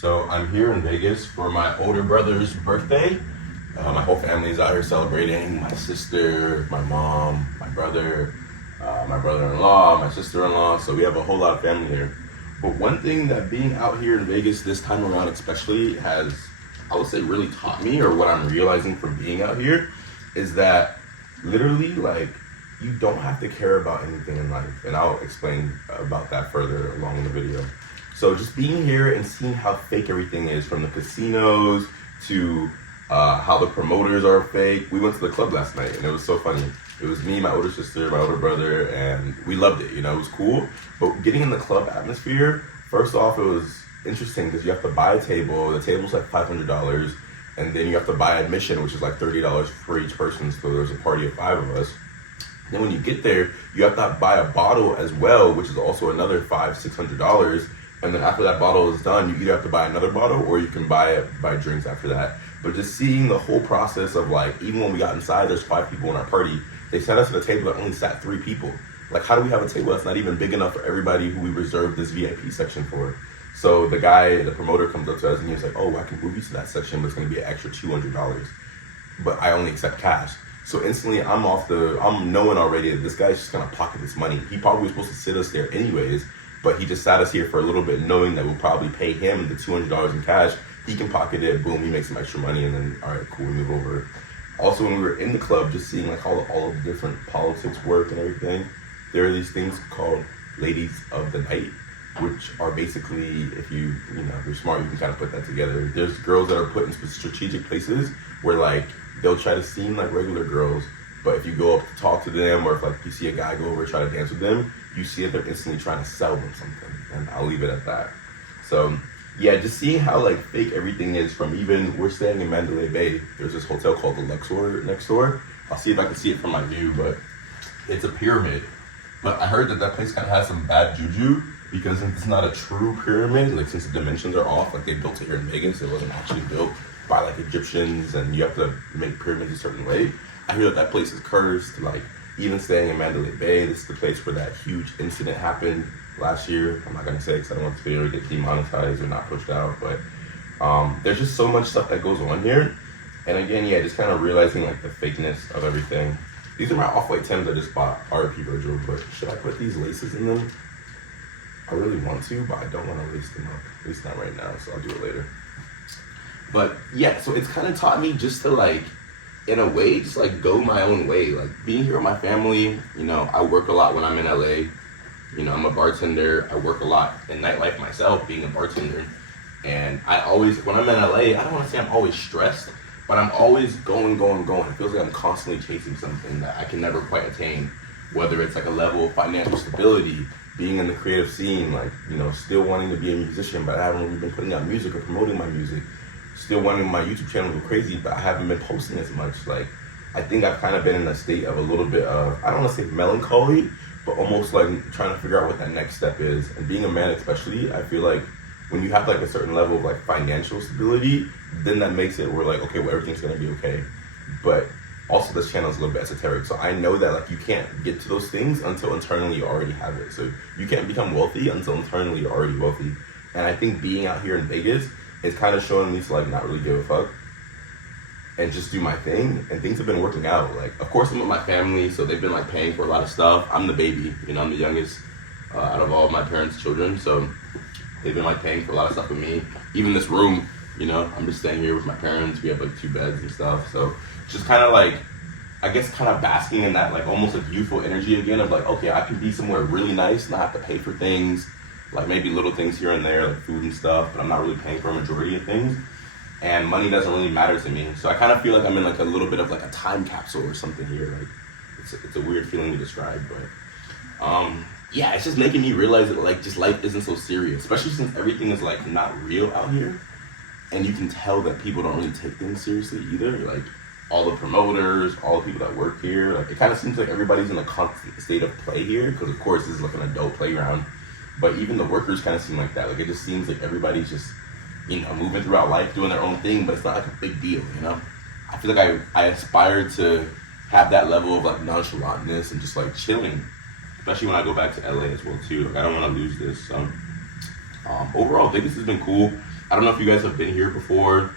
So I'm here in Vegas for my older brother's birthday. My whole family's out here celebrating. My sister, my mom, my brother, my brother-in-law, my sister-in-law. So we have a whole lot of family here. But one thing that being out here in Vegas this time around especially has, I would say, really taught me, or what I'm realizing from being out here, is that literally, like, you don't have to care about anything in life. And I'll explain about that further along in the video. So just being here and seeing how fake everything is, from the casinos to how the promoters are fake. We went to the club last night and it was so funny. It was me, my older sister, my older brother, and we loved it. You know, it was cool. But getting in the club atmosphere, first off, it was interesting because you have to buy a table. The table's like $500, and then you have to buy admission, which is like $30 for each person. So there's a party of 5 of us. Then when you get there, you have to buy a bottle as well, which is also another $500-$600. And then after that bottle is done, you either have to buy another bottle or you can buy drinks after that. But just seeing the whole process of, like, even when we got inside, there's 5 people in our party. They sat us at a table that only sat 3 people. Like, how do we have a table that's not even big enough for everybody who we reserved this VIP section for? So the guy, the promoter, comes up to us and he's like, oh, I can move you to that section, but it's going to be an extra $200. But I only accept cash. So instantly I'm knowing already that this guy's just going to pocket this money. He probably was supposed to sit us there anyways, but he just sat us here for a little bit, knowing that we'll probably pay him the $200 in cash. He can pocket it, boom, he makes some extra money, and then, all right, cool, we move over. Also, when we were in the club, just seeing like how all of the different politics work and everything, there are these things called ladies of the night, which are basically, if you're smart, you can kind of put that together. There's girls that are put in strategic places where, like, they'll try to seem like regular girls, but if you go up to talk to them, or if, like, you see a guy go over and try to dance with them, you see that they're instantly trying to sell them something, and I'll leave it at that. So yeah, just seeing how, like, fake everything is. From, even, we're staying in Mandalay Bay. There's this hotel called the Luxor next door. I'll see if I can see it from my view, but it's a pyramid. But I heard that place kind of has some bad juju because it's not a true pyramid. Like, since the dimensions are off, like, they built it here in Vegas, it wasn't actually built by, like, Egyptians, and you have to make pyramids a certain way. I hear that place is cursed. Like, even staying in Mandalay Bay, this is the place where that huge incident happened last year. I'm not going to say it because I don't want the video to get demonetized or not pushed out, but there's just so much stuff that goes on here. And again, yeah, just kind of realizing, like, the fakeness of everything. These are my Off-White Timbs I just bought, RP Virgil, but should I put these laces in them? I really want to, but I don't want to lace them up, at least not right now, so I'll do it later. But yeah, so it's kind of taught me just to, like, in a way, just, like, go my own way. Like, being here with my family, you know, I work a lot when I'm in LA. You know, I'm a bartender. I work a lot in nightlife myself, being a bartender. And I always, when I'm in LA, I don't want to say I'm always stressed, but I'm always going. It feels like I'm constantly chasing something that I can never quite attain, whether it's like a level of financial stability, being in the creative scene, like, you know, still wanting to be a musician, but I haven't really been putting out music or promoting my music. Still wanting my YouTube channel to go crazy, but I haven't been posting as much. Like, I think I've kind of been in a state of a little bit of, I don't want to say melancholy, but almost like trying to figure out what that next step is. And being a man especially, I feel like when you have, like, a certain level of, like, financial stability, then that makes it where, like, okay, well, everything's gonna be okay. But also, this channel is a little bit esoteric, so I know that, like, you can't get to those things until internally you already have it. So you can't become wealthy until internally you're already wealthy. And I think being out here in Vegas is kind of showing me to, like, not really give a fuck and just do my thing, and things have been working out. Like, of course, I'm with my family, so they've been, like, paying for a lot of stuff. I'm the baby, you know, I'm the youngest out of all of my parents' children, so they've been, like, paying for a lot of stuff with me. Even this room, you know, I'm just staying here with my parents. We have, like, 2 beds and stuff, so just kind of, like, I guess kind of basking in that, like, almost, like, youthful energy again of, like, okay, I can be somewhere really nice, not have to pay for things, like, maybe little things here and there, like food and stuff, but I'm not really paying for a majority of things. And money doesn't really matter to me. So I kind of feel like I'm in, like, a little bit of, like, a time capsule or something here. Like, it's a weird feeling to describe, but yeah, it's just making me realize that, like, just life isn't so serious, especially since everything is, like, not real out here. And you can tell that people don't really take things seriously either. Like, all the promoters, all the people that work here, like, it kind of seems like everybody's in a constant state of play here, because, of course, this is, like, an adult playground. But even the workers kind of seem like that. Like, it just seems like everybody's just, you know, moving throughout life, doing their own thing, but it's not, like, a big deal, you know? I feel like I aspire to have that level of, like, nonchalantness and just, like, chilling, especially when I go back to LA as well, too. Like, I don't want to lose this. So overall, Vegas has been cool. I don't know if you guys have been here before.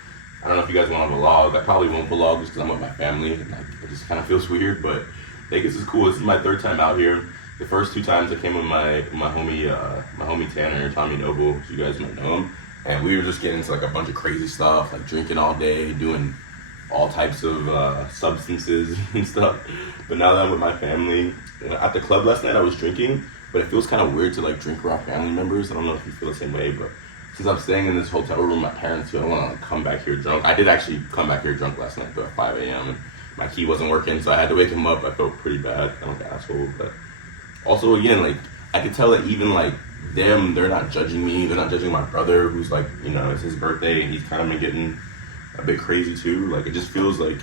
I don't know if you guys want to vlog. I probably won't vlog just because I'm with my family. And like, it just kind of feels weird, but Vegas is cool. This is my 3rd time out here. The first 2 times I came with my homie Tanner, Tommy Noble, so you guys might know him. And we were just getting into like a bunch of crazy stuff, like drinking all day, doing all types of substances and stuff. But now that I'm with my family, at the club last night I was drinking, but it feels kind of weird to like drink with our family members. I don't know if you feel the same way, but since I'm staying in this hotel room, my parents don't want to like, come back here drunk. I did actually come back here drunk last night, though, at 5 a.m. and my key wasn't working, so I had to wake him up. I felt pretty bad. I'm like an asshole, but also again, like I could tell that even like them, they're not judging me. They're not judging my brother, who's like, you know, it's his birthday and he's kind of been getting a bit crazy too. Like it just feels like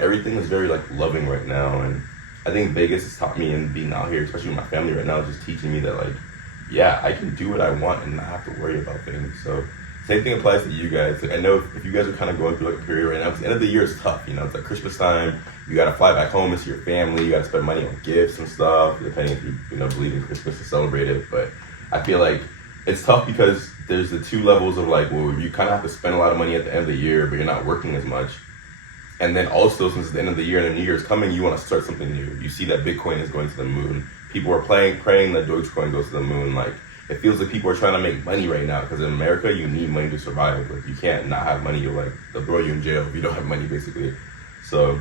everything is very like loving right now, and I think Vegas has taught me, and being out here, especially with my family right now, just teaching me that like, yeah, I can do what I want and not have to worry about things. So same thing applies to you guys. I know if you guys are kind of going through like a period right now, because the end of the year is tough, you know, it's like Christmas time, you gotta fly back home to see your family, you gotta spend money on gifts and stuff, depending if you know, believe in Christmas to celebrate it. But I feel like it's tough because there's the 2 levels of like, well, you kind of have to spend a lot of money at the end of the year, but you're not working as much. And then also, since it's the end of the year and the new year is coming, you want to start something new. You see that Bitcoin is going to the moon. People are praying that Dogecoin goes to the moon. Like, it feels like people are trying to make money right now, because in America, you need money to survive. Like, you can't not have money. They'll throw you in jail if you don't have money, basically. So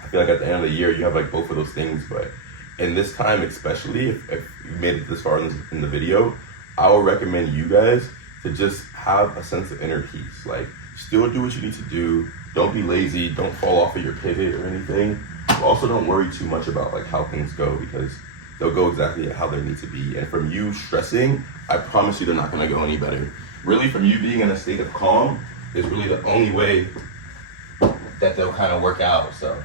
I feel like at the end of the year, you have like both of those things. But in this time, especially, if you made it this far in the video, I would recommend you guys to just have a sense of inner peace. Like, still do what you need to do. Don't be lazy. Don't fall off of your pivot or anything. But also don't worry too much about like how things go, because they'll go exactly how they need to be. And from you stressing, I promise you they're not going to go any better. Really, from you being in a state of calm is really the only way that they'll kind of work out. So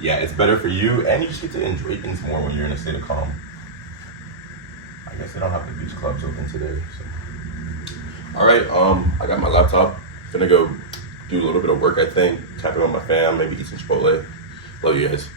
yeah, it's better for you, and you just get to enjoy things more when you're in a state of calm. I guess they don't have the beach clubs open today. So. All right, I got my laptop. Gonna go do a little bit of work, I think. Tap it on my fam, maybe eat some Chipotle. Love you guys.